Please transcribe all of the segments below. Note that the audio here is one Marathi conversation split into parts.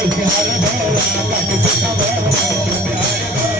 तुळशी हरभरा काठी पितांबरा आवडे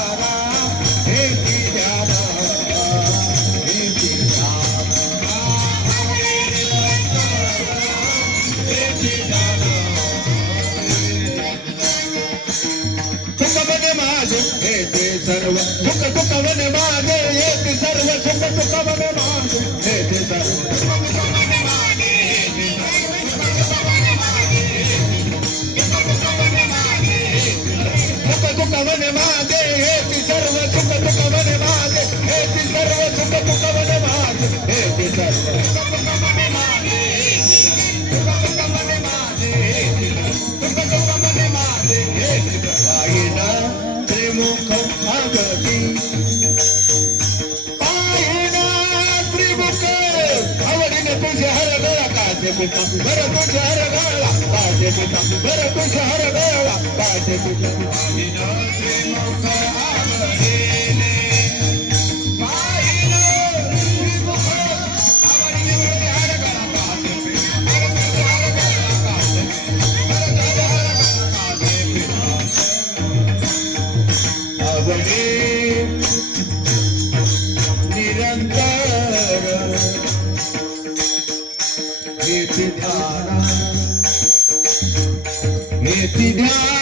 सुख बने माझे हे ते सर्व सुख सुख बने हे ते सर्व सुख सुख बने माझे हे ते सर्व सुख सुख बने माझे हे ते सर्व सुख सुख बने माझे हे ते सर्व सुख सुख बने बरं तुझे हर गळा काचे पिता बरं तुझे हर गळा काचे पिता पिता निरंतर ध्यान ध्यान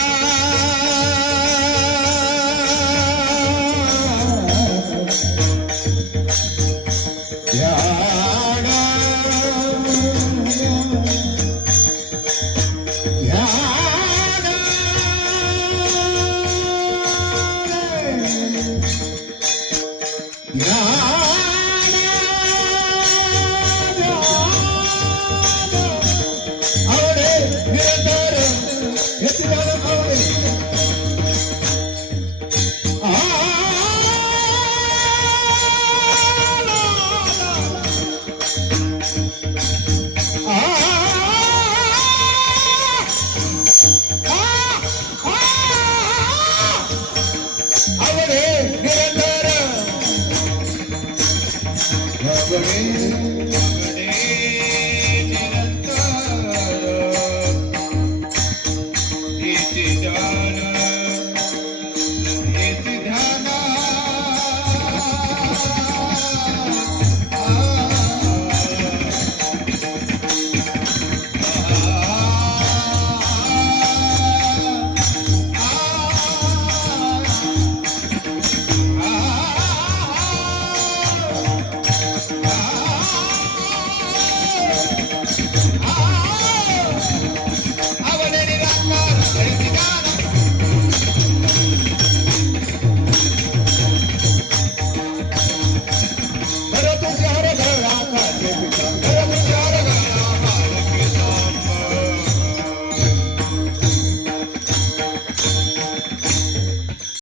pensamento.